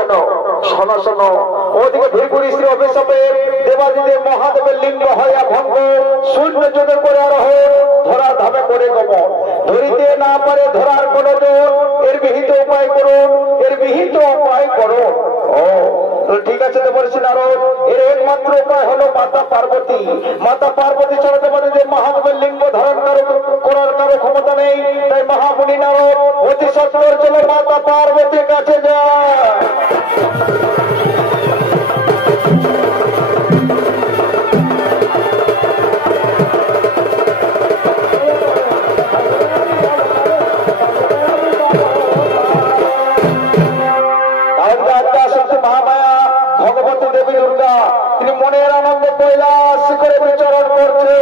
কেন? শোনো শোনো, ওদিকে ভিরপুরি শ্রী অভিশাপে দেবাদিদেব মহাদেবের লিঙ্গ হইয়া ভঙ্গ, শূন্য যোগে করে আরোহণ, ধরা ধামে করে গমন। ধরিতে না পারে ধরার কোন জোর, এর বিহিত উপায় করুন, এর বিহিত উপায় করুন। ও ঠিক আছে দেবর্ষি নারদ, এর একমাত্র উপায় হলো মাতা পার্বতী। মাতা পার্বতী ছাড়া দেবাদিদেব মহাদেবের লিঙ্গ ধারণ করার কারো ক্ষমতা নেই। তাই মহামুনি নারদ অতি সত্বর জন্য মাতা পার্বতীর কাছে যায়। মহামায়া ভগবতী দেবী দুর্গা তিনি মনের আনন্দে কৈলাস করে বিচরণ করছে।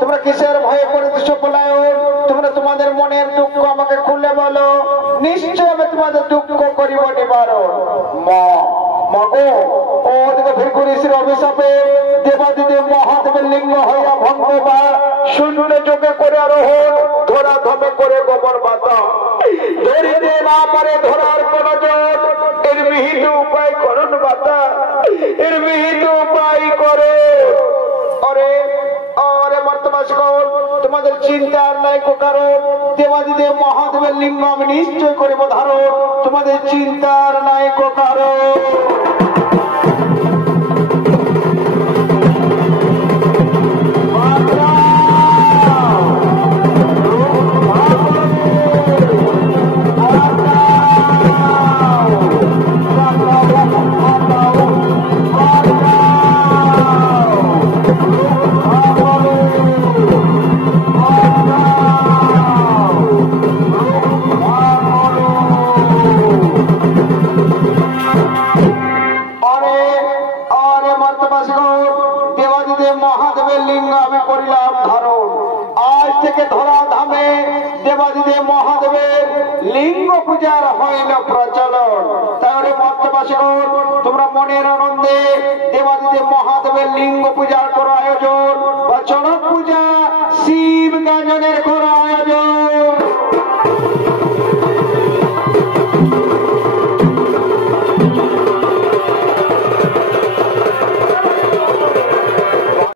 তোমরা কিসের ভয়ে পড়েছ পলায়ন? তোমরা তোমাদের মনের দুঃখ আমাকে খুলে বলো, নিশ্চয় আমি তোমাদের দুঃখ করিব নিবারণ। মাগো ওদিকে ভিরপুরি শ্রী অভিশাপে দেবাদিদেব মহাদেবের লিঙ্গ হইয়া ভঙ্গ বা শূন্য যোগে করে আরোহণ, ধরা ধমে করে গোবর মাতা। ধরিতে না পারে ধরার কোন জোর, এর বিহিত উপায় করুন মাতা, এর বিহিত উপায় করে। তোমাদের চিন্তার নাই কারণ, দেবাদিদেব মহাদেবের লিঙ্গ আমি নিশ্চয় করিব ধারণ, তোমাদের চিন্তার নাই কারণ। দেবাদিদেব মহাদেবের লিঙ্গ আমি করিলাম ধারণ। আজ থেকে ধরা ধামে দেবাদিদেব মহাদেবের লিঙ্গ পূজার হইল প্রচলন। তাহলে মর্তবাসীগণ তোমরা মনের আনন্দে দেবাদিদেব মহাদেবের লিঙ্গ পূজার করো আয়োজন বা চড়ক পূজা শিব গাজনের